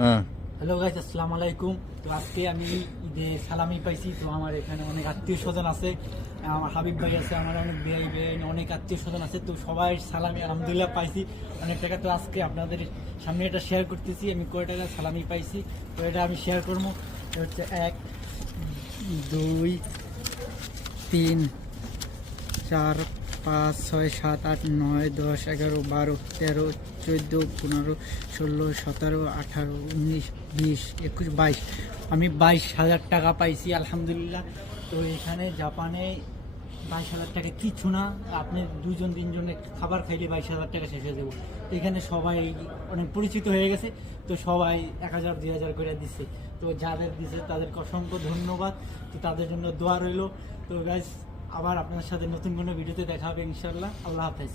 হ্যাঁ। Hello guys, আসসালামু আলাইকুম। তো আজকে আমি ঈদে সালামি পাইছি। তো আমার এখানে অনেক আত্মীয় স্বজন আছে, আমার হাবিব ভাই আছে, আমার অনেক ভাই বোন, অনেক আত্মীয় স্বজন আছে। তো সবাই সালামি আলহামদুলিল্লাহ পাইছি অনেক টাকা। তো আজকে আপনাদের সামনে এটা শেয়ার করতেছি আমি কয় টাকা সালামি পাইছি। তো এটা আমি শেয়ার করবো। এটা হচ্ছে 1 2 3 4 5 6 7 8 9 10 11 12 13 14 15 16 17 18 19 20 21 22। আমি 22,000 টাকা পাইছি আলহামদুলিল্লাহ। তো এখানে জাপানে 22,000 টাকা কিচ্ছু না। আপনি দুজন তিনজনের খাবার খাইলে 22,000 টাকা শেষ হয়ে যাবো। তো এখানে সবাই অনেক পরিচিত হয়ে গেছে। তো সবাই 1,000 2,000 করে দিচ্ছে। তো যাদের দিচ্ছে তাদেরকে অসংখ্য ধন্যবাদ। তো তাদের জন্য দোয়া রইল। তো গাইস, আবার আপনার সাথে নতুন কোনো ভিডিওতে দেখা হবে ইনশাআল্লাহ। আল্লাহ হাফেজ।